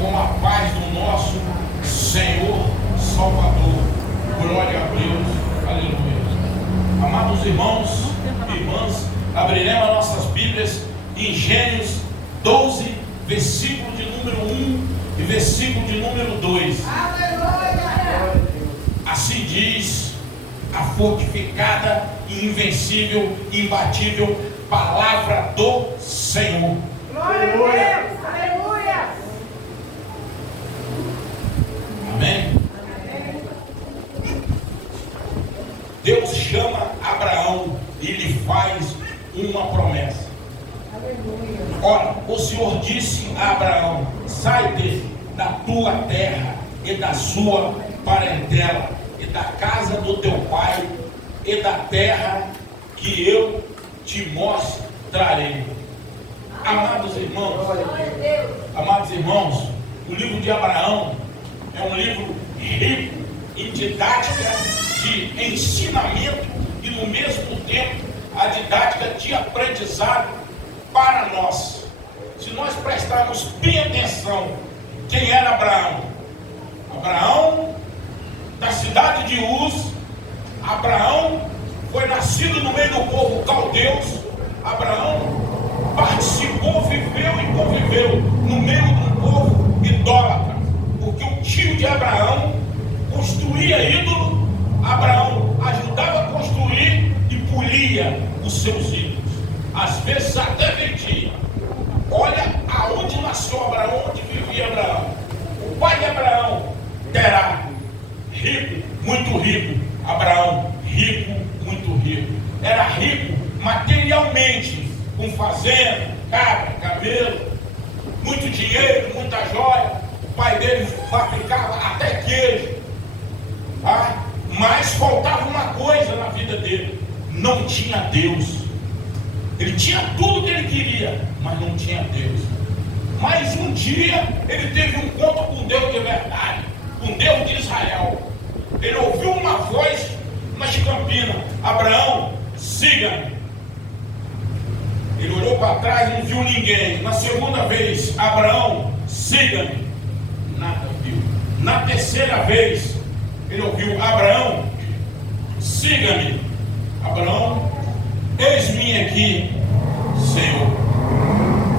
com a paz do nosso Senhor Salvador. Glória a Deus, aleluia. Amados irmãos e irmãs, abriremos as nossas Bíblias em Gênesis 12, versículo de número 1 e versículo de número 2. Aleluia! Assim diz a fortificada e invencível, imbatível palavra do Senhor. Glória a Deus! Aleluia! Amém? Deus chama Abraão e lhe faz uma promessa. Aleluia! Ora, o Senhor disse a Abraão: sai da tua terra e da sua parentela e da casa do teu pai e da terra que eu te mostrarei. Amados irmãos, o livro de Abraão é um livro rico em didática de ensinamento e no mesmo tempo a didática de aprendizado para nós. Se nós prestarmos bem atenção, quem era Abraão? Abraão, da cidade de Uz. Abraão foi nascido no meio do povo caldeus. Abraão participou, viveu e conviveu no meio de um povo idólatra, porque o tio de Abraão construía ídolo. Abraão ajudava a construir e polia os seus ídolos, às vezes até vendia. Olha aonde nasceu Abraão, onde vivia Abraão. O pai de Abraão, Terá, rico, muito rico. Abraão, rico, muito rico. Era rico materialmente, com fazenda, cabra, camelo, muito dinheiro, muita joia. O pai dele fabricava até queijo. Tá? Mas faltava uma coisa na vida dele: não tinha Deus. Ele tinha tudo que ele queria, mas não tinha Deus. Mas um dia ele teve um encontro com Deus de verdade, com Deus de Israel. Ele ouviu uma voz nas campinas: Abraão, siga-me. Ele olhou para trás e não viu ninguém. Na segunda vez: Abraão, siga-me. Nada viu. Na terceira vez ele ouviu: Abraão, siga-me. Abraão, eis-me aqui, Senhor.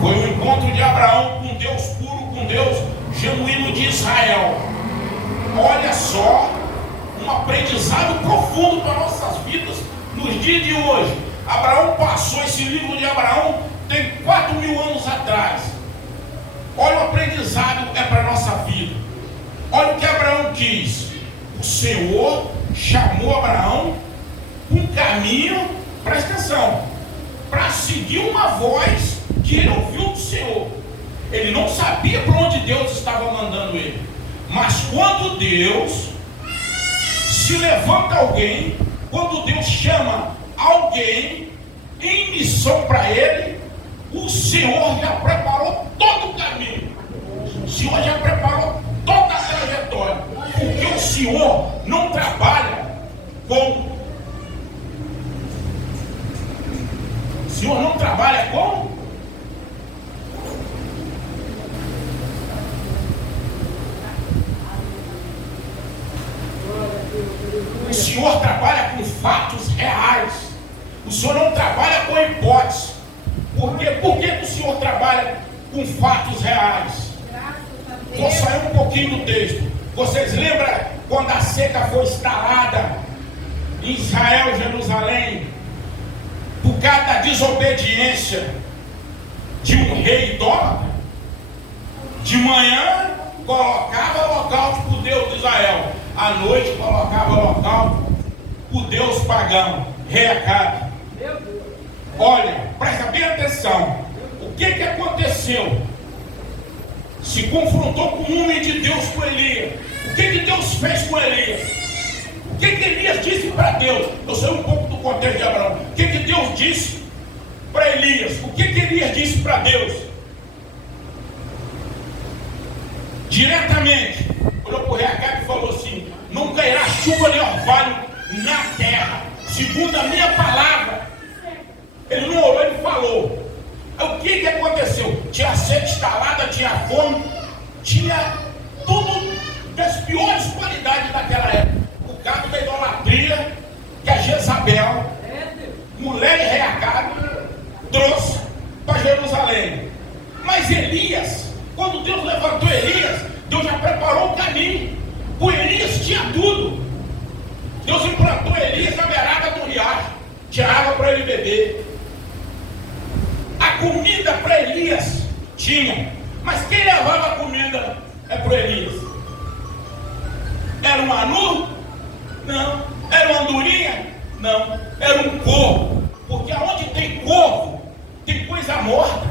Foi o encontro de Abraão com Deus puro, com Deus genuíno de Israel. Olha só, um aprendizado profundo para nossas vidas nos dias de hoje. Abraão passou, esse livro de Abraão tem 4.000 anos atrás. Olha, o aprendizado é para a nossa vida. Olha o que Abraão diz: o Senhor chamou Abraão um caminho, presta atenção, para seguir uma voz que ele ouviu do Senhor. Ele não sabia para onde Deus estava mandando ele, mas quando Deus se levanta alguém, quando Deus chama alguém em missão para ele, o Senhor já preparou todo o caminho. O Senhor já preparou toda a trajetória, porque o Senhor não trabalha com... O Senhor não trabalha com... O Senhor trabalha com fatos reais. O Senhor não trabalha com hipóteses. Por quê? Por que o Senhor trabalha com fatos reais? Vou sair um pouquinho do texto. Vocês lembram quando a seca foi instalada em Israel, Jerusalém, por causa da desobediência de um rei idólatra? De manhã colocava holocausto para o Deus de Israel, à noite colocava holocausto para o Deus pagão, rei Acabe. Olha, presta bem atenção. O que aconteceu? Se confrontou com o homem de Deus, com Elias. O que Deus fez com Elias? O que Elias disse para Deus? Eu sei um pouco do contexto de Abraão. O que Deus disse para Elias? O que Elias disse para Deus? Diretamente, olhou para o rei Acabe e falou assim: não cairá chuva nem orvalho na terra, segundo a minha palavra. Ele não orou, ele falou. O que aconteceu? Tinha sede instalada, tinha fome, tinha levantou Elias, Deus já preparou o caminho. O Elias tinha tudo. Deus implantou Elias na beirada do riacho, tinha água para ele beber. A comida para Elias tinha, mas quem levava a comida para Elias? Era um anu? Não. Era uma andorinha? Não. Era um corvo. Porque aonde tem corvo, tem coisa morta.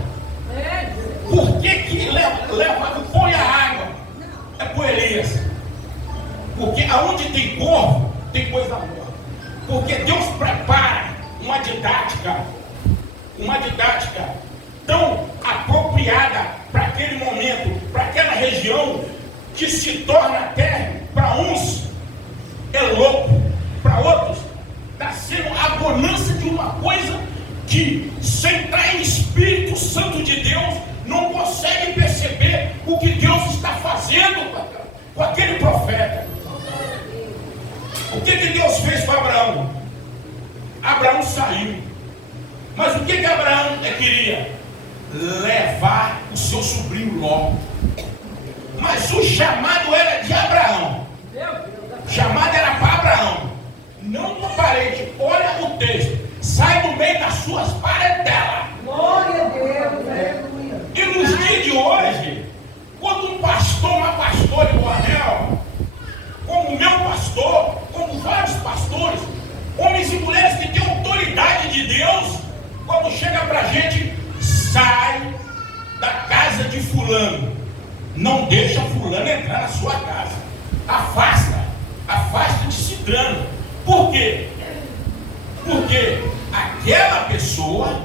Por que leva o pão e a água? É para Elias. Porque aonde tem corvo, tem coisa morta. Porque Deus prepara uma didática tão apropriada para aquele momento, para aquela região, que se torna até, para uns, é louco, para outros, está sendo a bonança de uma coisa que, sem estar em Espírito Santo de Deus, não consegue perceber o que Deus está fazendo com aquele profeta. O que Deus fez com Abraão? Abraão saiu. Mas o que Abraão queria? Levar o seu sobrinho Ló. Mas o chamado era de Abraão. O chamado era para Abraão. Não para parede. Olha o texto. Sai do meio das suas paredelas. Glória a Deus. E nos dias de hoje, quando um pastor, uma pastora de Bornel, como o meu pastor, como vários pastores, homens e mulheres que têm autoridade de Deus, quando chega para a gente, sai da casa de fulano, não deixa fulano entrar na sua casa, afasta de ciclano. Por quê? Porque aquela pessoa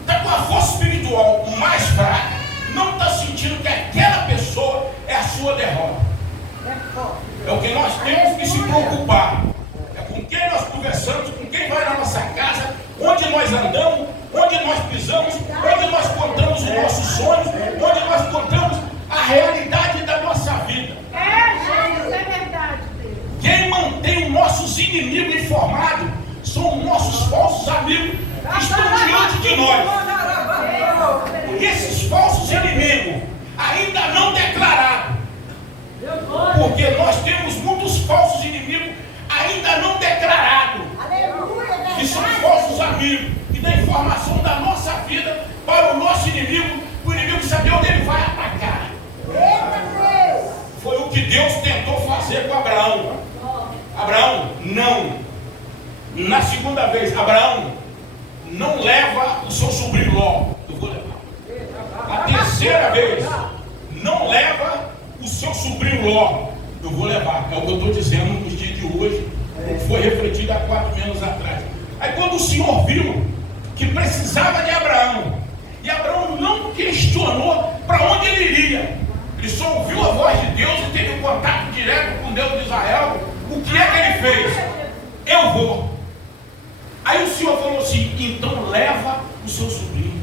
está com a força espiritual mais fraca, não está sentindo que aquela pessoa é a sua derrota. É o que nós temos que se preocupar. É com quem nós conversamos, com quem vai na nossa casa, onde nós andamos, onde nós pisamos, onde nós contamos os nossos sonhos, onde nós contamos a realidade da nossa vida. Jesus, é verdade, Deus. Quem mantém os nossos inimigos informados são os nossos falsos amigos que estão diante de nós. E esses falsos inimigos ainda não declarados, porque nós temos muitos falsos inimigos ainda não declarados, que são falsos amigos, que dão informação da nossa vida para o nosso inimigo, o inimigo saber onde ele vai atacar. Foi o que Deus tentou fazer com Abraão. Abraão, não. Na segunda vez, Abraão, não leva o seu sobrinho Ló. Eu vou levar. A terceira vez, não leva o seu sobrinho Ló. Eu vou levar. É o que eu estou dizendo nos dias de hoje. Foi refletido há 4 anos atrás. Aí quando o Senhor viu que precisava de Abraão, e Abraão não questionou para onde ele iria, ele só ouviu a voz de Deus e teve um contato direto com Deus de Israel. O que é que ele fez? Eu vou. Aí o Senhor falou assim: então leva o seu sobrinho.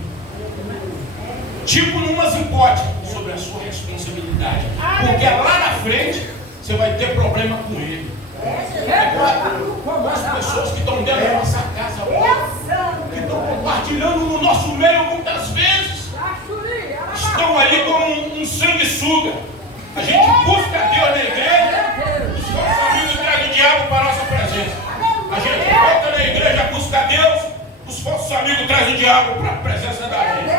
Tipo numa zicote sobre a sua responsabilidade. Porque lá na frente você vai ter problema com ele. Com as pessoas que estão dentro da nossa casa hoje, que estão compartilhando no nosso meio muitas vezes, estão ali como um sanguessuga. A gente busca Deus na igreja, os nossos amigos trazem o diabo para a nossa presença. A gente volta na igreja, busca Deus, os falsos amigos trazem o diabo para a presença da gente.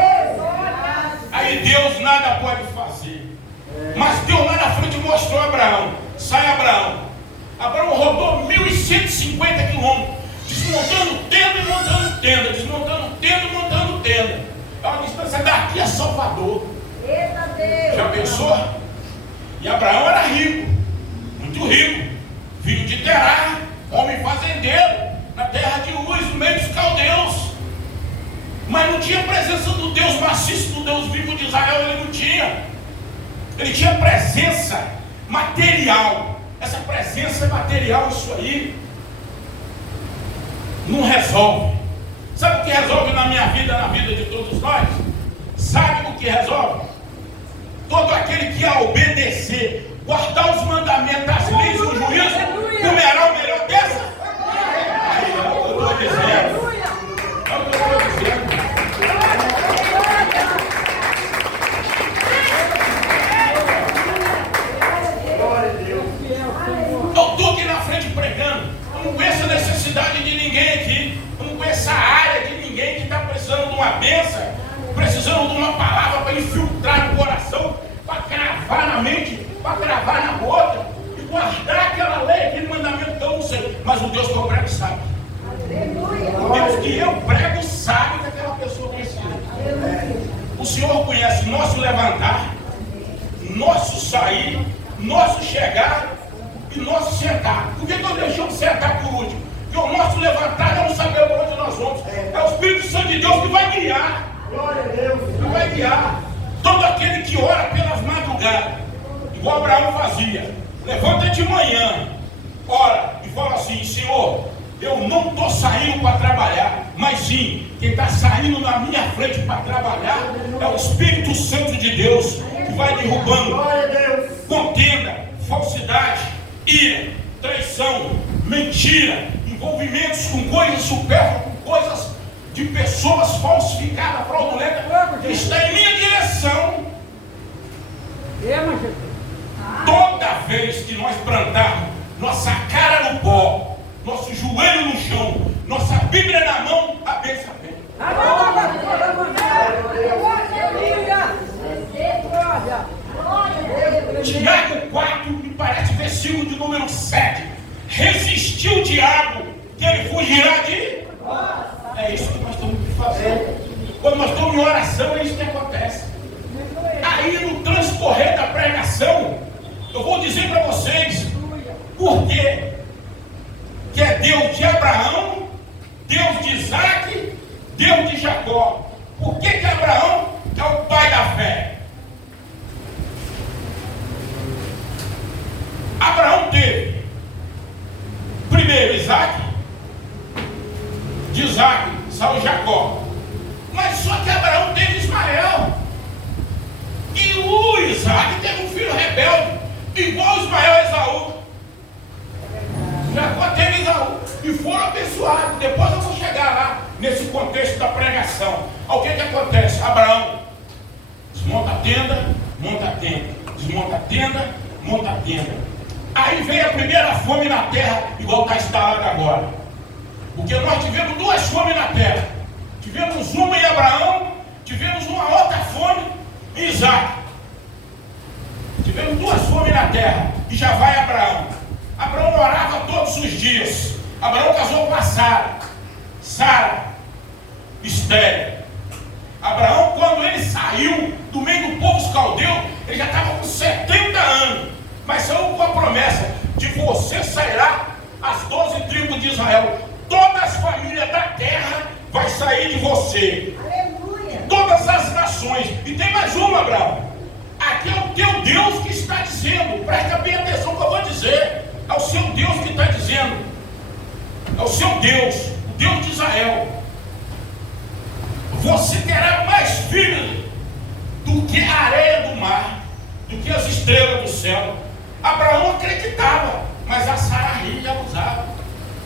Aí Deus nada pode fazer. Mas Deus lá na frente mostrou a Abraão. Sai Abraão. Abraão rodou 1.150 quilômetros, desmontando tenda e montando tenda, desmontando tenda e montando tenda. É uma distância daqui a Salvador. Já pensou? E Abraão era rico, muito rico, filho de Terá, homem fazendeiro, na terra de Uz, no meio dos caldeus. Mas não tinha presença do Deus maciço, do Deus vivo de Israel, ele não tinha. Ele tinha presença material. Essa presença material, isso aí, não resolve. Sabe o que resolve na minha vida, na vida de todos nós? Sabe o que resolve? Todo aquele que a obedecer, guardar os mandamentos, as leis e o juízo, comerá o melhor dessa. Aí é o que eu estou dizendo. É o que eu estou dizendo. gravar na mente, para gravar na boca e guardar aquela lei, aquele mandamento que eu não sei. Mas o Deus que eu prego sabe. O Deus que eu prego sabe que aquela pessoa precisa. O Senhor conhece nosso levantar, nosso sair, nosso chegar e nosso sentar. Por que eu deixei o sentar por último? Porque o nosso levantar é não saber para onde nós vamos. É o Espírito Santo de Deus que vai guiar. Glória a Deus. Que vai guiar. Todo aquele que ora pelas madrugadas, igual Abraão fazia, levanta de manhã, ora e fala assim: Senhor, eu não estou saindo para trabalhar, mas sim, quem está saindo na minha frente para trabalhar é o Espírito Santo de Deus, que vai derrubando contenda, falsidade, ira, traição, mentira, envolvimentos com coisas supérfluas, com coisas de pessoas falsificadas, fraudulentas, que está em minha direção. Toda vez que nós plantarmos nossa cara no pó, nosso joelho no chão, nossa Bíblia na mão, a bênção vem. Tiago 4, me parece versículo de número 7. Resistiu o diabo, que ele fugirá de... É isso que nós temos que fazer. Quando nós estamos em oração, é isso que acontece. Aí no transcorrer da pregação, eu vou dizer para vocês por quê que é Deus de Abraão, Deus de Isaac, Deus de Jacó. Por que Abraão é o pai da fé? Abraão teve primeiro Isaac, de Isaac saiu Jacó, mas só que Abraão teve Ismael, e o Isaac teve um filho rebelde, igual Ismael a Esaú. Jacó teve Esaú e foram abençoados. Depois eu vou chegar lá nesse contexto da pregação. O que acontece? Abraão desmonta a tenda, monta a tenda, desmonta a tenda, monta a tenda. Aí veio a primeira fome na terra, igual está instalado agora. Porque nós tivemos duas fomes na terra. Tivemos uma em Abraão, tivemos uma outra fome em Isaac. Tivemos duas fomes na terra. E já vai Abraão. Abraão orava todos os dias. Abraão casou com a Sara, estéril. Abraão, quando ele saiu do meio do povo caldeu, ele já estava com 70 anos. Mas saiu com a promessa de você sairá as 12 tribos de Israel. Todas as famílias da terra vai sair de você. Aleluia. Todas as nações. E tem mais uma, Abraão. Aqui é o teu Deus que está dizendo. Presta bem atenção no que eu vou dizer. É o seu Deus que está dizendo. É o seu Deus, o Deus de Israel. Você terá mais filhos do que a areia do mar, do que as estrelas do céu. Abraão acreditava, mas a Sara ria e abusava,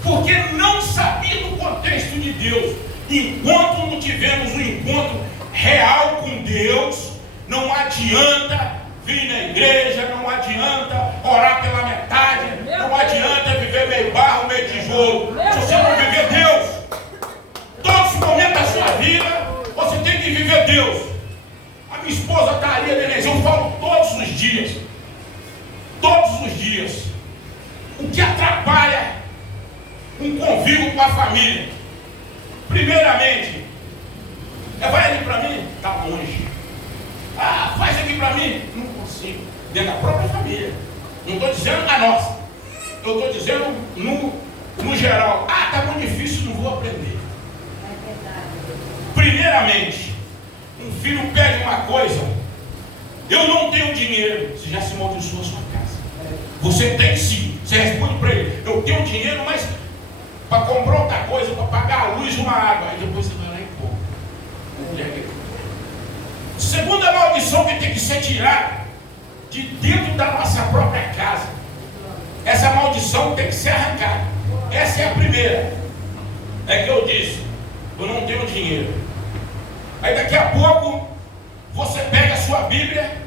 porque não sabia do contexto de Deus. Enquanto não tivermos um encontro real com Deus, não adianta vir na igreja, não adianta orar pela metade, não adianta viver meio barro, meio tijolo. Se você não viver Deus, todos os momentos da sua vida, você tem que viver Deus. A minha esposa está ali, eu falo todos os dias. Todos os dias. O que atrapalha um convívio com a família? Primeiramente, vai ali para mim? Está longe. Faz aqui para mim? Não consigo. Dentro da própria família. Não estou dizendo a nossa. Eu estou dizendo no geral. Está muito difícil, não vou aprender. Primeiramente, um filho pede uma coisa. Eu não tenho dinheiro. Você já se amaldiçoou a sua casa. Você tem sim. Você responde para ele: eu tenho dinheiro, mas para comprar outra coisa, para pagar a luz e uma água. Aí depois você vai lá e compra. Segunda maldição que tem que ser tirada de dentro da nossa própria casa. Essa maldição tem que ser arrancada. Essa é a primeira. É que eu disse: eu não tenho dinheiro. Aí daqui a pouco você pega a sua Bíblia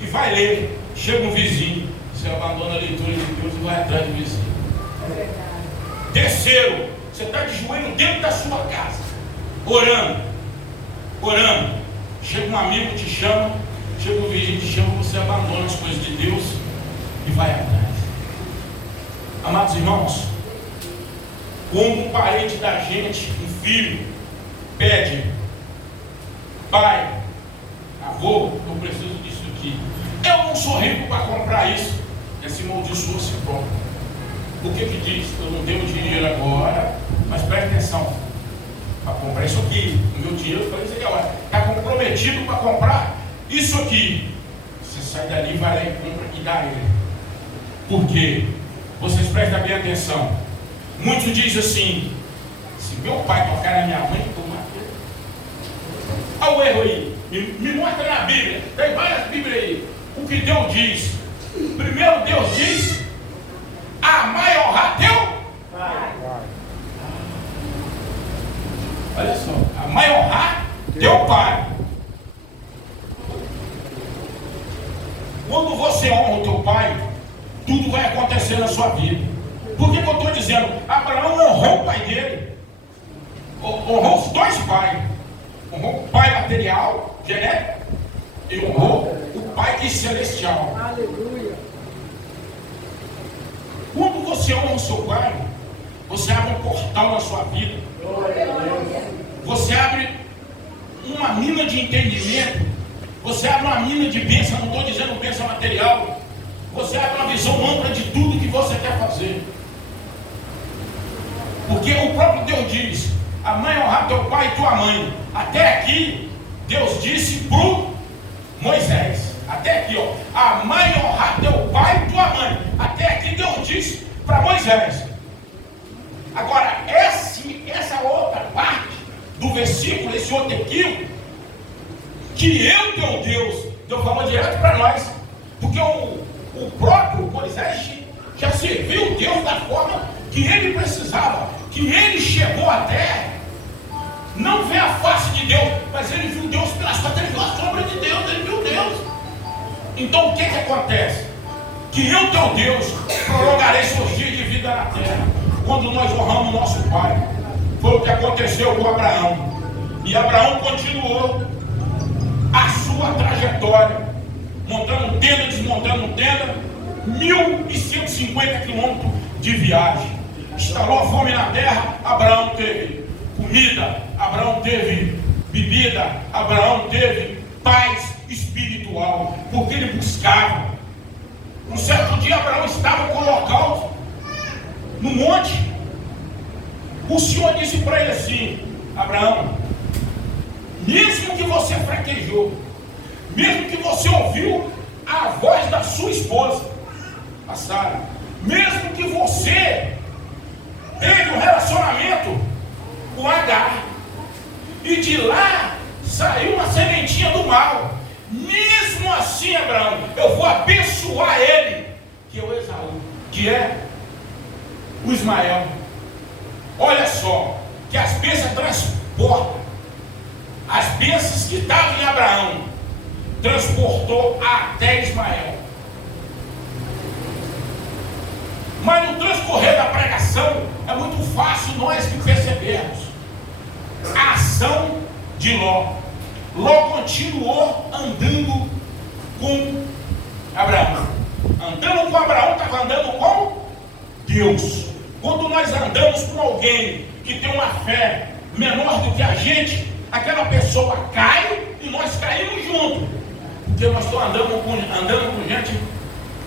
e vai ler. Chega um vizinho, você abandona a leitura de Deus e vai atrás do vizinho. Terceiro, você está de joelho dentro da sua casa, orando. Chega um amigo, te chama, chega um vídeo que chama, você abandona as coisas de Deus e vai atrás. Amados irmãos, quando um parente da gente, um filho, pede: pai, avô, eu preciso disso aqui, eu não sou rico para comprar isso, esse amaldiçoa a si próprio. O que diz? Eu não tenho dinheiro agora, mas preste atenção, para comprar isso aqui, o meu dinheiro foi isso aqui agora, está comprometido para comprar isso aqui. Você sai dali, vai lá e compra e dá ele. Por quê? Vocês prestem bem atenção. Muitos dizem assim: se meu pai tocar na minha mãe, eu mato. Olha o erro aí. Me mostra na Bíblia. Tem várias Bíblias aí. O que Deus diz? Primeiro Deus diz: amar e honrar teu pai. Olha só, amar e honrar teu pai. Quando você honra o teu pai, tudo vai acontecer na sua vida. Por que eu estou dizendo? Abraão honrou o pai dele, honrou os dois pais, honrou o pai material, genético, e honrou o pai celestial. Aleluia. Quando você honra o seu pai, você abre um portal na sua vida, você abre uma mina de entendimento, você abre uma mina de bênção. Não estou dizendo bênção material, você abre uma visão ampla de tudo que você quer fazer. Porque o próprio Deus diz: a mãe honrar teu pai e tua mãe. Até aqui, Deus disse para Moisés. Até aqui, ó. A mãe honrar teu pai e tua mãe. Até aqui Deus disse para Moisés. Agora, essa outra parte do versículo, esse outro equívoco, que eu, teu Deus, Deus falou direto para nós. Porque o próprio Moisés já serviu Deus da forma que ele precisava. Que ele chegou até não ver a face de Deus, mas ele viu Deus pelas costas, ele viu a sombra de Deus, ele viu Deus. Então o que acontece? Que eu, teu Deus, prolongarei seus dias de vida na terra. Quando nós honramos nosso pai, foi o que aconteceu com Abraão. E Abraão continuou a sua trajetória, montando tenda, desmontando tenda, 1.150 quilômetros de viagem. Instalou a fome na terra, Abraão teve comida, Abraão teve bebida, Abraão teve paz espiritual, porque ele buscava. Um certo dia Abraão estava com o holocausto no monte. O Senhor disse para ele assim: Abraão, mesmo que você fraquejou, mesmo que você ouviu a voz da sua esposa, a Sara, mesmo que você teve um relacionamento com Agar, e de lá saiu uma sementinha do mal, mesmo assim, Abraão, eu vou abençoar ele, que é o Esaú, que é o Ismael. Olha só, que as bênçãos transportam, as bênçãos que estavam em Abraão, transportou até Ismael. Mas no transcorrer da pregação, é muito fácil nós que percebemos a ação de Ló. Ló continuou andando com Abraão. Andando com Abraão, estava andando com Deus. Quando nós andamos com alguém que tem uma fé menor do que a gente, aquela pessoa cai e nós caímos junto. Porque nós estamos andando com gente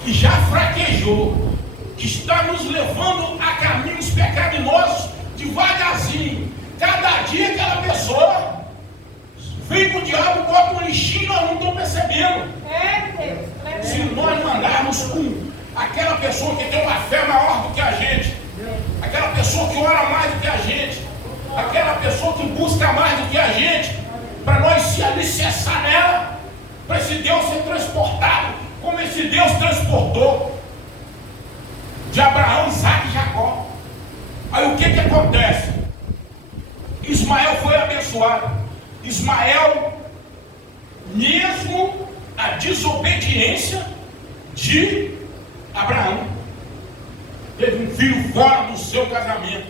que já fraquejou, que está nos levando a caminhos pecaminosos devagarzinho. Cada dia aquela pessoa vem com o diabo, bota um lixinho, nós não estamos percebendo. Se nós não andarmos com aquela pessoa que tem uma fé maior do que a gente, aquela pessoa que ora mais do que a gente, aquela pessoa que busca mais do que a gente, para nós se alicerçar nela, para esse Deus ser transportado, como esse Deus transportou de Abraão, Isaac e Jacó. Aí o que acontece? Ismael foi abençoado. Ismael, mesmo a desobediência de Abraão, teve um filho fora do seu casamento.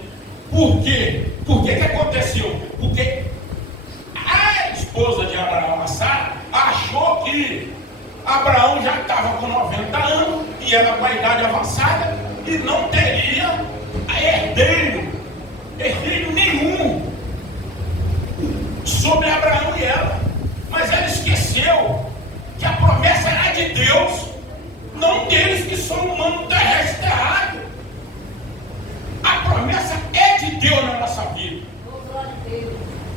Por quê? Por que aconteceu? Porque a esposa de Abraão, a Sara, achou que Abraão já estava com 90 anos e era com a idade avançada e não teria herdeiro nenhum sobre Abraão e ela. Mas ela esqueceu que a promessa era de Deus, não deles que são humanos terrestres terráqueos. A promessa é de Deus na nossa vida.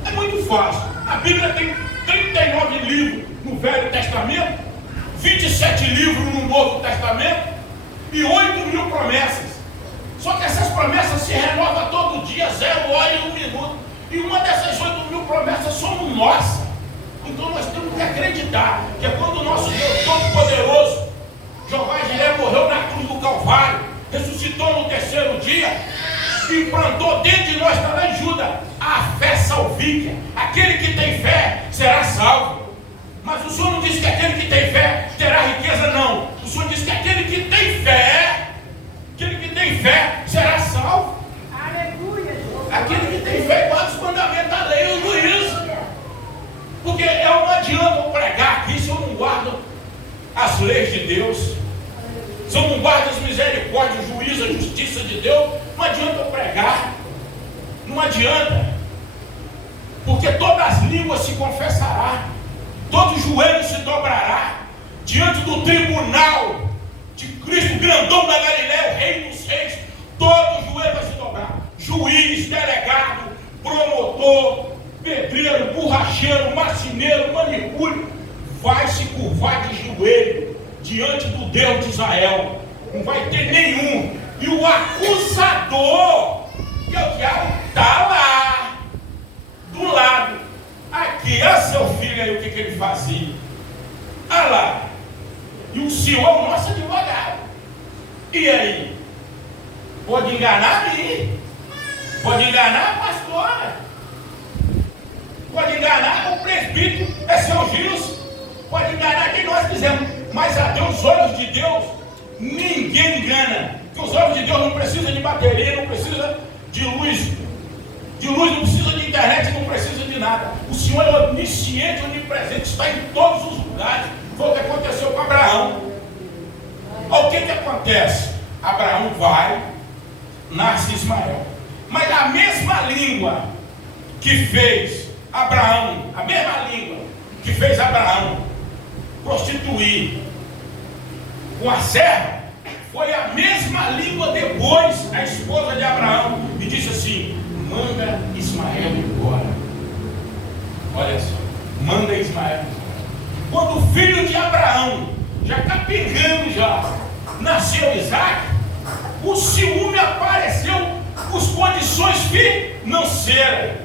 É muito fácil. A Bíblia tem 39 livros no Velho Testamento, 27 livros no Novo Testamento e 8.000 promessas. Só que essas promessas se renovam todo dia, 0 hora e 1 minuto. E uma dessas 8.000 promessas somos nossas. Então nós temos que acreditar que é quando o nosso Deus Todo-Poderoso, Jeová Jireh, morreu na cruz do Calvário, ressuscitou no terceiro dia e plantou dentro de nós também Judas a fé salvífica. Aquele que tem fé será salvo. Mas o Senhor não disse que aquele que tem fé terá riqueza, não. O Senhor disse que aquele que tem fé será salvo. Aleluia. Aquele que tem fé guarda os mandamentos da lei e o juízo. Porque eu não adianta eu pregar aqui se eu não guardo as leis de Deus. Se eu não guardo as misericórdias, o juízo, a justiça de Deus, não adianta eu pregar. Não adianta. Porque todas as línguas se confessarão, todo joelho se dobrará diante do tribunal de Cristo, grandão da Galileia, o Rei dos Reis. Todo joelho vai se dobrar. Juiz, delegado, promotor, pedreiro, borracheiro, marceneiro, manicure, vai se curvar de joelho diante do Deus de Israel. Não vai ter nenhum. E o acusador, que é o diabo, está lá do lado. Aqui, olha seu filho aí, o que ele fazia. Olha lá. E o Senhor é o nosso advogado. E aí? Pode enganar a mim. Pode enganar a pastora. Pode enganar o presbítero, é seu Gilson. Pode enganar quem nós quisermos. Mas a Deus, os olhos de Deus, ninguém engana. Porque os olhos de Deus não precisam de bateria, não precisa de luz. De luz não precisa de internet, não precisa de nada. O Senhor é onisciente, onipresente, está em todos os lugares. Foi o que aconteceu com Abraão. Olha o que acontece. Abraão vai, nasce Ismael. Mas a mesma língua que fez Abraão, a mesma língua que fez Abraão prostituir com a serva, foi a mesma língua depois a esposa de Abraão e disse assim: manda Ismael embora. Olha só, manda Ismael embora. Quando o filho de Abraão já está pegando, nasceu Isaac, o ciúme apareceu, as condições financeiras.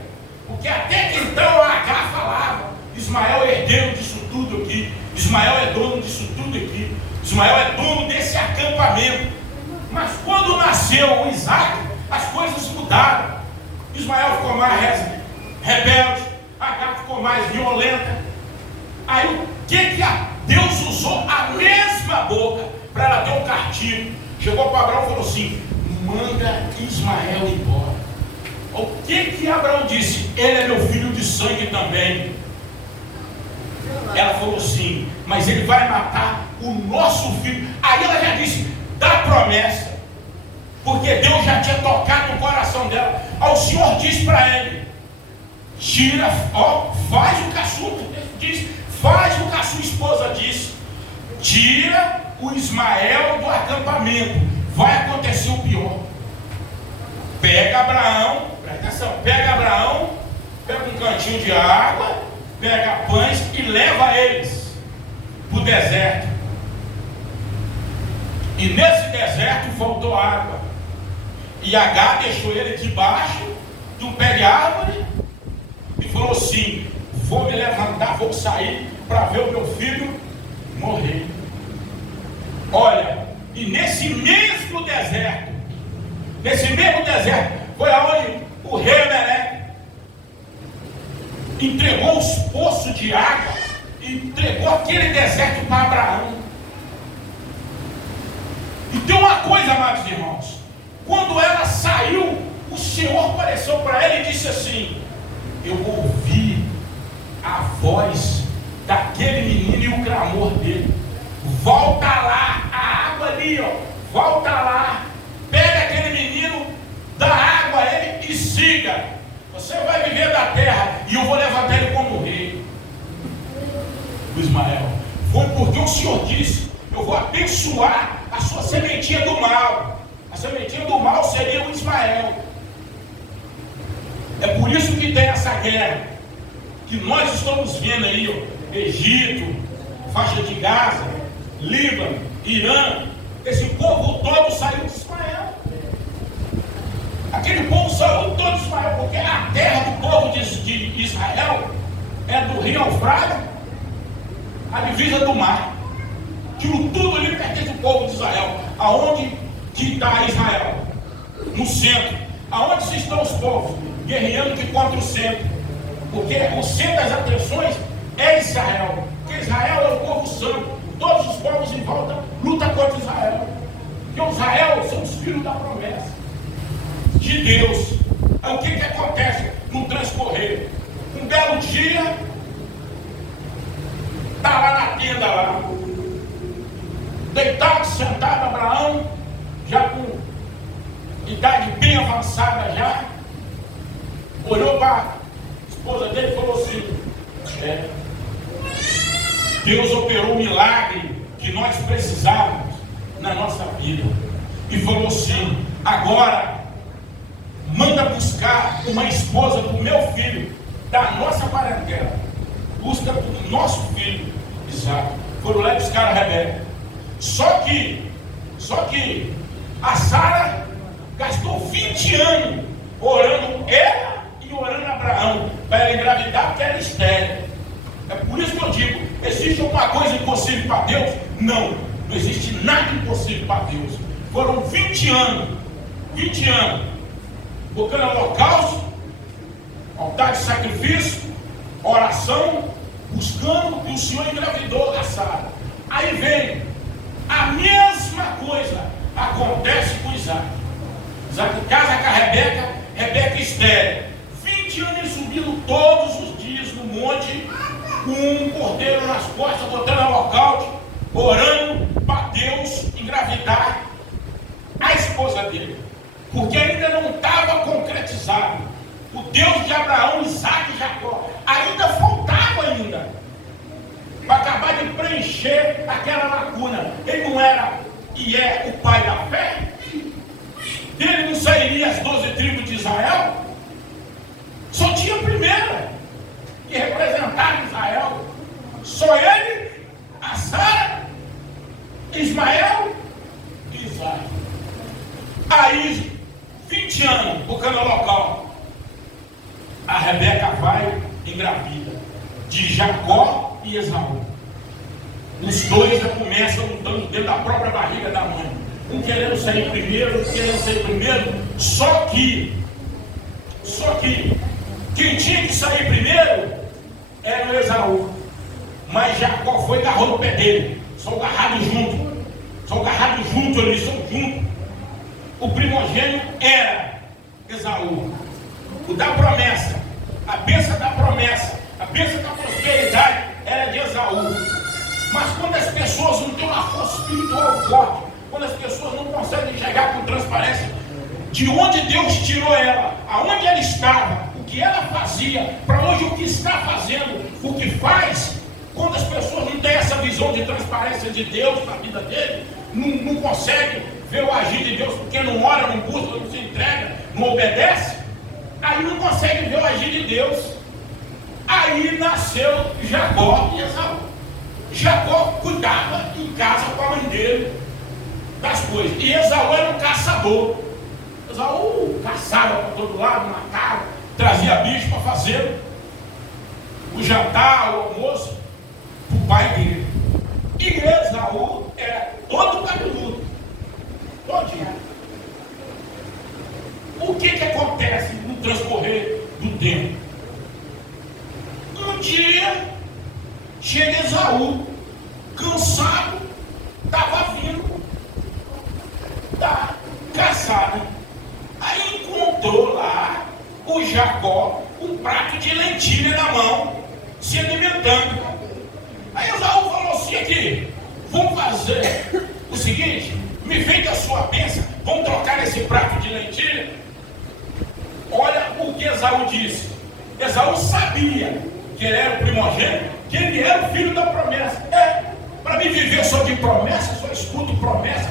Porque até que então a Agar falava: Ismael é herdeiro disso tudo aqui, Ismael é dono disso tudo aqui, Ismael é dono desse acampamento. Mas quando nasceu o Isaac, as coisas mudaram. Ismael ficou mais rebelde, Agar ficou mais violenta. Aí o que Deus usou? A mesma boca para ela ter um cartilho. Chegou para Abraão e falou assim: manda Ismael embora. O que Abraão disse? Ele é meu filho de sangue também. Ela falou assim: mas ele vai matar o nosso filho. Aí ela já disse: dá promessa. Porque Deus já tinha tocado no coração dela. Aí o Senhor disse para ele: tira, faz o que a sua esposa disse. Tira o Ismael do acampamento. Vai acontecer o pior. Pega Abraão, presta atenção, pega um cantinho de água, pega pães e leva eles para o deserto. E nesse deserto faltou água. E Agar deixou ele debaixo de um pé de árvore e falou assim: vou me levantar, vou sair para ver o meu filho morrer. Olha, e nesse mesmo deserto foi aonde o rei Emelec entregou os poços de água, entregou aquele deserto para Abraão. E tem uma coisa, amados irmãos, quando ela saiu, o Senhor apareceu para ela e disse assim: eu ouvi a voz daquele menino e o clamor dele. volta lá, a água ali, ó, volta lá, pega aquele menino, dá água a ele e siga. Você vai viver da terra e eu vou levantar ele como rei. O Ismael, foi porque o Senhor disse: eu vou abençoar a sua sementinha do mal. A sementinha do mal seria o Ismael. É por isso que tem essa guerra que nós estamos vendo aí, ó, Egito, faixa de Gaza, Líbano, Irã. Esse povo todo saiu de Ismael. Aquele povo saiu todo de Ismael, porque a terra do povo de Israel é do rio Eufrates, a divisa do mar. Aquilo tudo ali pertence ao povo de Israel. Aonde que está Israel? No centro. Aonde estão os povos? Guerreando que contra o centro. Porque o centro das atenções é Israel. Porque Israel é o povo santo. Todos os povos em volta lutam contra Israel. Porque Israel são os filhos da promessa de Deus. Aí o que acontece no transcorrer? Um belo dia, está lá na tenda lá, deitado, sentado, Abraão, já com idade bem avançada já, olhou para a esposa dele e falou assim: Deus operou um milagre que nós precisávamos na nossa vida. E falou assim: agora manda buscar uma esposa do meu filho, da nossa parentela. Busca do nosso filho Isaac. Foram lá buscar a Rebeca. Só que a Sara gastou 20 anos orando ela e orando Abraão para ela engravidar, porque era estéril. É por isso que eu digo: existe alguma coisa impossível para Deus? Não existe nada impossível para Deus. Foram 20 anos, bocando holocausto, altar de sacrifício, oração, buscando, e o Senhor engravidou a Sara. Aí vem a mesma coisa, acontece com Isaac. Isaac casa com a Rebeca, Rebeca estéril. 20 anos subindo todos os dias no monte, com um cordeiro nas costas, botando holocausto, orando para Deus engravidar a esposa dele. Porque ainda não estava concretizado. O Deus de Abraão, Isaac e Jacó ainda faltava para acabar de preencher aquela lacuna. Ele não era e é o pai da fé? Dele não sairia as 12 tribos de Israel? Só tinha a primeira que representava Israel. Só ele, a Sara, Ismael e Isaac. Aí 20 anos, buscando o local, a Rebeca vai engravida de Jacó e Esaú. Os dois já começam lutando dentro da própria barriga da mãe. Um querendo sair primeiro, outro querendo sair primeiro. Só que quem tinha que sair primeiro era o Esaú. Mas Jacó foi e agarrou no pé dele. São agarrados juntos. Eles são juntos. O primogênito era Esaú. O da promessa, a bênção da promessa, a bênção da prosperidade era de Esaú. Mas quando as pessoas não têm uma força espiritual forte, quando as pessoas não conseguem enxergar com transparência de onde Deus tirou ela, aonde ela estava, o que ela fazia, para hoje o que está fazendo, o que faz, quando as pessoas não têm essa visão de transparência de Deus na vida dele, não conseguem ver o agir de Deus, porque não ora, não busca, não se entrega, não obedece, aí não consegue ver o agir de Deus. Aí nasceu Jacó e Esaú. Jacó cuidava em casa com a mãe dele das coisas, e Esaú era um caçador. Esaú caçava para todo lado, matava, trazia bicho para fazer o jantar, o almoço para o pai dele. E Esaú era todo cabeludo, todinho. O que acontece no transcorrer do tempo? Um dia chega Esaú, cansado, estava vindo da caçada. Aí encontrou lá o Jacó, um prato de lentilha na mão, se alimentando. Aí Esaú falou assim: aqui, vamos fazer o seguinte, me vem da sua bênção, vamos trocar esse prato de lentilha. Olha o que Esaú disse. Esaú sabia que ele era o primogênito, que ele era o filho da promessa. Para mim viver só de promessa, só escuto promessa,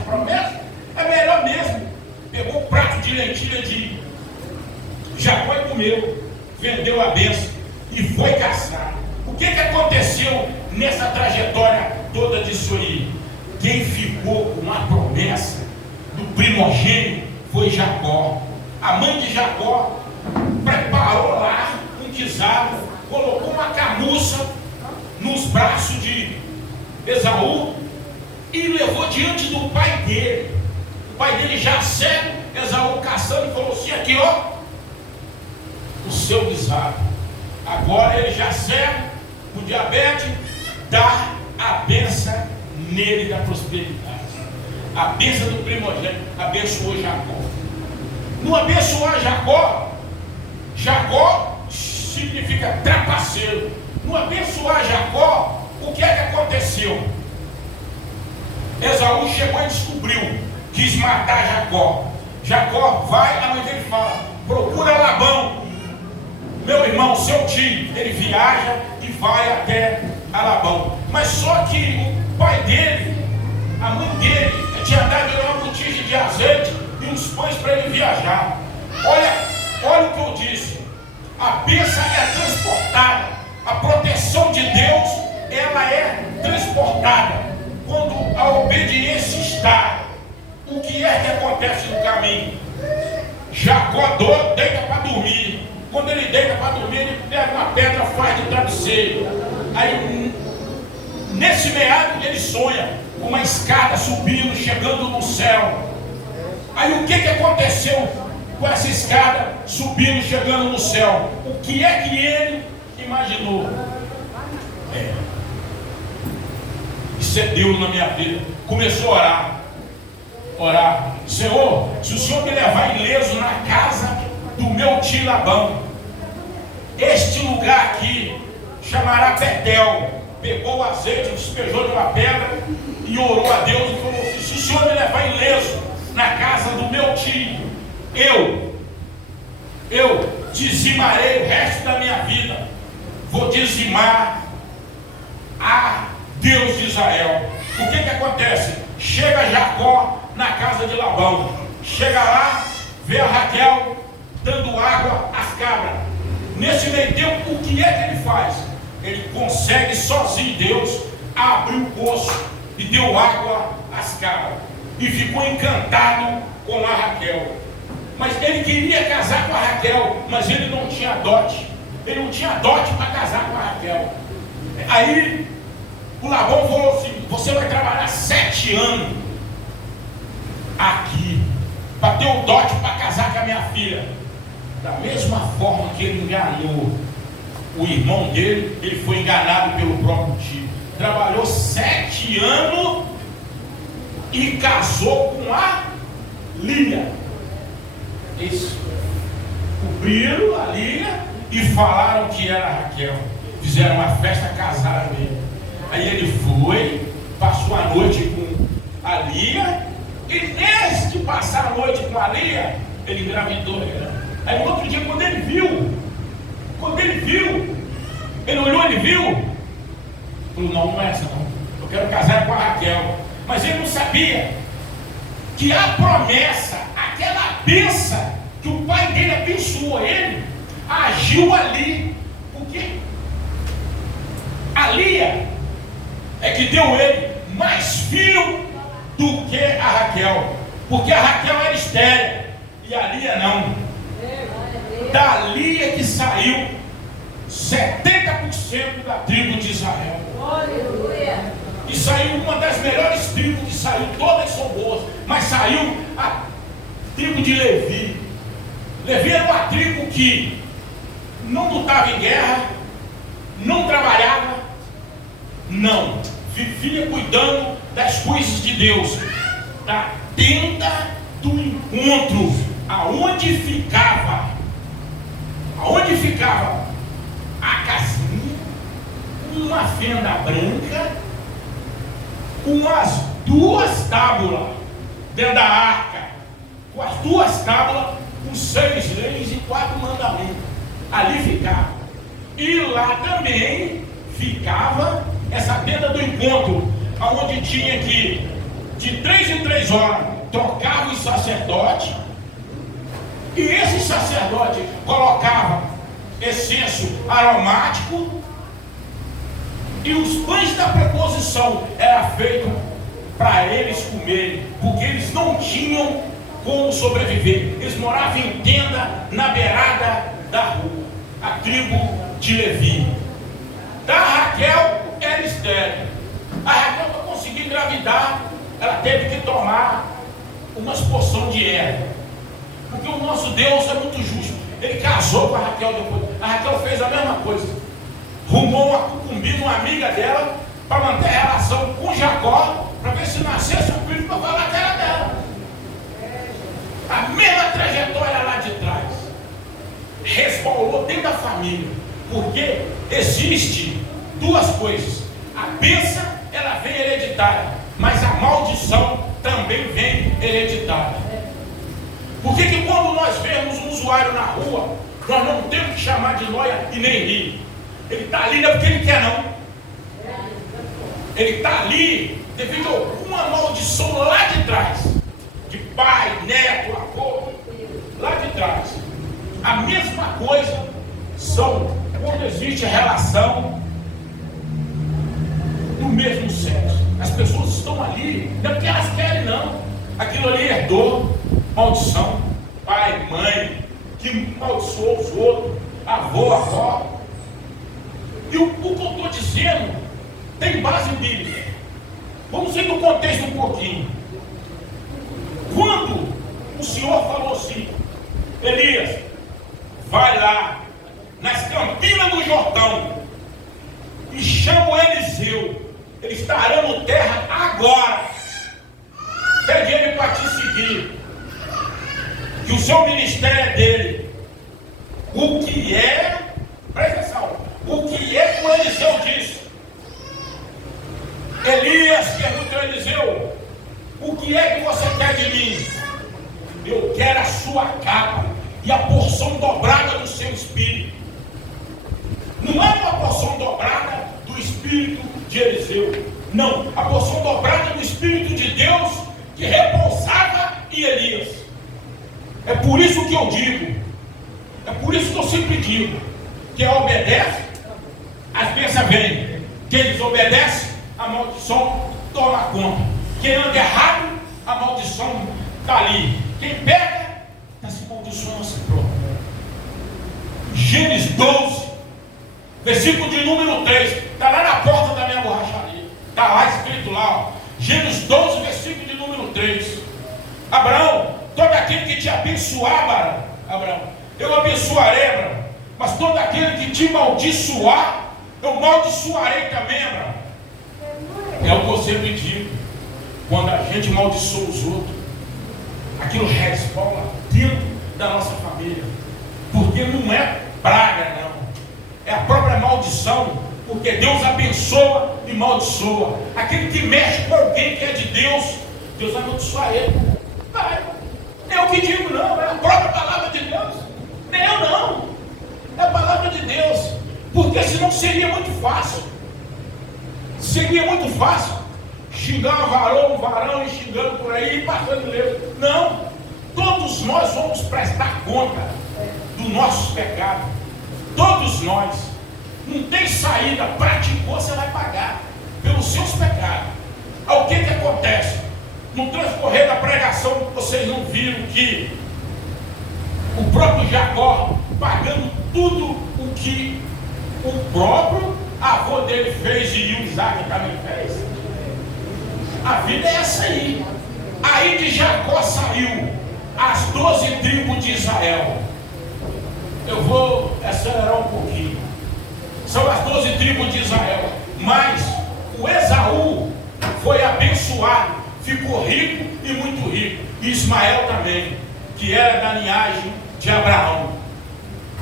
é melhor mesmo. Pegou o prato de lentilha de Jacó e comeu, vendeu a bênção e foi caçar. O que aconteceu nessa trajetória toda disso aí? Quem ficou com a promessa do primogênito foi Jacó. A mãe de Jacó preparou lá um guisado, colocou uma camuça nos braços de Esaú e levou diante do pai dele. O pai dele já cego, Esaú caçando, e falou assim: aqui ó, o seu guisado. Agora ele já cego, com diabetes, dá a bênção nele da prosperidade. A bênção do primogênito abençoou Jacó. No abençoar Jacó, Jacó significa trapaceiro. No abençoar Jacó, o que aconteceu? Esaú chegou e descobriu, quis matar Jacó. Jacó vai, a mãe dele fala: procura Labão, meu irmão, seu tio. Ele viaja e vai até a Labão. Mas só que o pai dele, a mãe dele, tinha dado uma botija de azeite e uns pães para ele viajar. Olha o que eu disse. A bênção é transportada. A proteção de Deus, ela é transportada quando a obediência está. O que acontece no caminho? Jacó deita para dormir. Quando ele deita para dormir, ele pega uma pedra, faz de travesseiro. Aí, nesse meado, ele sonha com uma escada subindo, chegando no céu. Aí o que aconteceu com essa escada subindo, chegando no céu? O que ele imaginou? Isso é Deus na minha vida. Começou a orar. Senhor, se o Senhor me levar ileso na casa do meu tio Labão, este lugar aqui chamará Betel. Pegou o azeite, despejou de uma pedra e orou a Deus e falou assim: se o Senhor me levar ileso na casa do meu tio, eu dizimarei o resto da minha vida. Vou dizimar a Deus de Israel. O que acontece? Chega Jacó na casa de Labão. Chega lá, vê a Raquel dando água às cabras. Nesse meio tempo, o que ele faz? Ele consegue sozinho, Deus abriu o poço e deu água às cabras. E ficou encantado com a Raquel. Mas ele queria casar com a Raquel, mas ele não tinha dote. Ele não tinha dote para casar com a Raquel. Aí o Labão falou assim: você vai trabalhar 7 anos aqui para ter o dote para casar com a minha filha. Da mesma forma que ele enganou o irmão dele, ele foi enganado pelo próprio tio. Trabalhou 7 anos e casou com a Lia. Isso. Cobriram a Lia e falaram que era a Raquel. Fizeram uma festa, casaram ele. Aí ele foi, passou a noite com a Lia, e nesse de passar a noite com a Lia, ele engravidou ela. Aí no outro dia, quando ele viu, ele olhou, ele viu, falou: não é essa não, eu quero casar com a Raquel. Mas ele não sabia que a promessa, aquela bênção que o pai dele abençoou ele, agiu ali. Porque a Lia é que deu ele mais filho do que a Raquel. Porque a Raquel era estéril e a Lia não. Da Lia que saiu 70% da tribo de Israel. E saiu uma das melhores tribos que saiu, todas são boas, mas saiu a tribo de Levi. Levi era uma tribo que não lutava em guerra, não trabalhava, não, vivia cuidando das coisas de Deus, da tenda do encontro, aonde ficava a casinha, uma fenda branca com as 2 tábuas dentro da arca, com as 2 tábuas, com 6 leis e 4 mandamentos. Ali ficava. E lá também ficava essa tenda do encontro, onde tinha que, de 3 em 3 horas, trocava os sacerdotes, e esse sacerdote colocava incenso aromático, e os pães da preposição eram feitos para eles comerem, porque eles não tinham como sobreviver. Eles moravam em tenda na beirada da rua, a tribo de Levi. Da Raquel era estéril. A Raquel, para conseguir engravidar, ela teve que tomar umas porções de erva, porque o nosso Deus é muito justo. Ele casou com a Raquel depois. A Raquel fez a mesma coisa, rumou uma concubina, uma amiga dela, para manter a relação com Jacó, para ver se nascesse um filho para falar que era dela. A mesma trajetória lá de trás resvalou dentro da família, porque existe 2 coisas: a bênção, ela vem hereditária, mas a maldição também vem hereditária. Por que quando nós vemos um usuário na rua, nós não temos que chamar de noia e nem rir? Ele está ali não é porque ele quer, não. Ele está ali devido a alguma maldição lá de trás, de pai, neto, avô, lá de trás. A mesma coisa são quando existe relação do mesmo sexo. As pessoas estão ali, não é porque elas querem, não. Aquilo ali herdou maldição, pai, mãe, que maldiçoou os outros, avô, avó. E o que eu estou dizendo tem base bíblica. Vamos ir no contexto um pouquinho. Quando o Senhor falou assim: Elias, vai lá nas campinas do Jordão e chama o Eliseu, ele está arando terra agora, pede ele para te seguir, que o seu ministério é dele. O que é, presta atenção, o que é que o Eliseu disse? Elias perguntou a Eliseu: o que é que você quer de mim? Eu quero a sua capa e a porção dobrada do seu espírito. Não é uma porção dobrada do espírito de Eliseu, não, a porção dobrada do espírito de Deus que repousava em Elias. É por isso que eu digo, é por isso que eu sempre digo: quem obedece, as bênçãos vêm. Quem desobedece, a maldição toma conta. Quem anda errado, a maldição está ali. Quem pega, está se maldiçoando a si próprio. Gênesis 12, versículo de número 3, está lá na porta da minha borracharia. Está lá escrito lá, ó. Gênesis 12, versículo de número 3. Abraão, todo aquele que te abençoar, Abraão, eu abençoarei, Abraão. Mas todo aquele que te maldiçoar, eu maldiçoarei também, Abraão. É o que eu sempre digo: quando a gente maldiçoa os outros, aquilo resvala dentro da nossa família, porque não é praga, não, é a própria maldição, porque Deus abençoa e maldiçoa. Aquele que mexe com alguém que é de Deus, Deus abençoa ele. Vai. Não é o que digo, não, é a própria palavra de Deus, nem eu não, é a palavra de Deus, porque senão seria muito fácil. Seria muito fácil xingar um varão e xingando por aí e passando mesmo. Não, todos nós vamos prestar conta dos nossos pecados. Todos nós. Não tem saída. Praticou, você vai pagar pelos seus pecados. O que acontece? No transcorrer da pregação, vocês não viram que o próprio Jacó pagando tudo o que o próprio avô dele fez e o Isaac também fez? A vida é essa aí. Aí de Jacó saiu as 12 tribos de Israel. Eu vou acelerar um pouquinho. São as 12 tribos de Israel. Mas o Esaú foi abençoado, ficou rico e muito rico. E Ismael também, que era da linhagem de Abraão.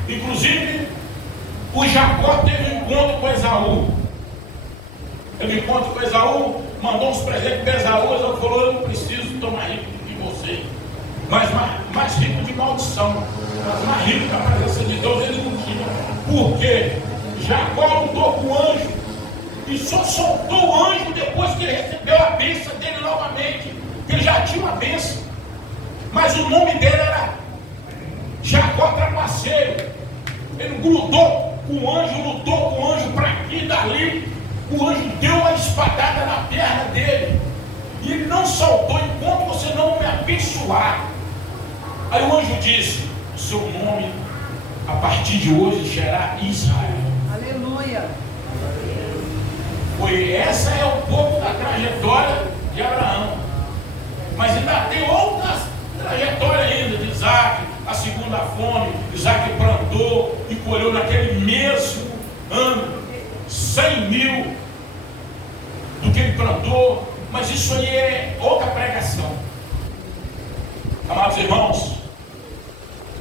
Inclusive, o Jacó teve um encontro com Esaú. Ele encontra com Esaú, mandou uns presentes pesarosos. Ela falou: eu não preciso tomar rico de você, mas mais rico de maldição, mas mais rico da presença de Deus ele não tinha. Por quê? Jacó lutou com o anjo e só soltou o anjo depois que ele recebeu a bênção dele novamente. Ele já tinha uma bênção, mas o nome dele era Jacó Trapaceiro. Ele grudou com o anjo, lutou com o anjo para aqui e dali. O anjo deu uma espadada na perna dele e ele não soltou enquanto você não me abençoar. Aí o anjo disse: o seu nome a partir de hoje será Israel. Aleluia. Essa é um pouco da trajetória de Abraão, mas ainda tem outras trajetórias ainda de Isaac. A segunda fome, Isaac plantou e colheu naquele mesmo ano 100.000 do que ele plantou. Mas isso aí é outra pregação. Amados irmãos,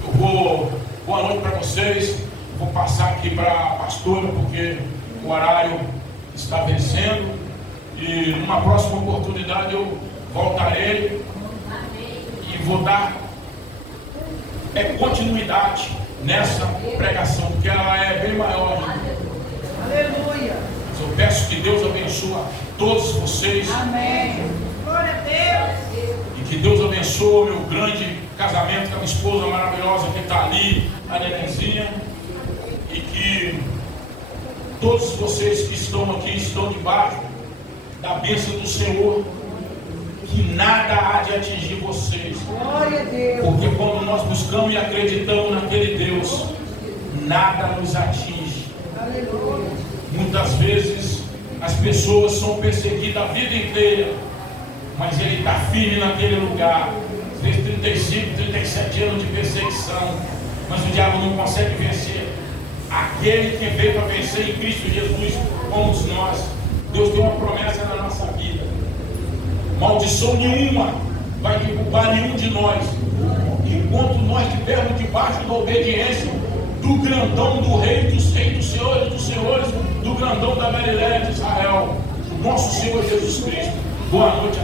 eu vou, boa noite para vocês. Vou passar aqui para a pastora, porque o horário está vencendo, e numa próxima oportunidade eu voltarei e vou dar continuidade nessa pregação, porque ela é bem maior. Aleluia. Eu peço que Deus abençoe todos vocês. Amém. Glória a Deus. E que Deus abençoe o meu grande casamento com a minha esposa maravilhosa que está ali, a Nenenzinha. E que todos vocês que estão aqui estão debaixo da bênção do Senhor. Que nada há de atingir vocês. Glória a Deus. Porque quando nós buscamos e acreditamos naquele Deus, nada nos atinge. Aleluia. Muitas vezes as pessoas são perseguidas a vida inteira, mas ele está firme naquele lugar. Fez 35, 37 anos de perseguição, mas o diabo não consegue vencer aquele que veio para vencer em Cristo Jesus, como nós. Deus tem uma promessa na nossa vida: maldição nenhuma vai derrubar nenhum de nós, enquanto nós estivermos debaixo da obediência do grandão, do rei dos reis, dos senhores, do grandão da Galileia de Israel, nosso Senhor Jesus Cristo. Boa noite a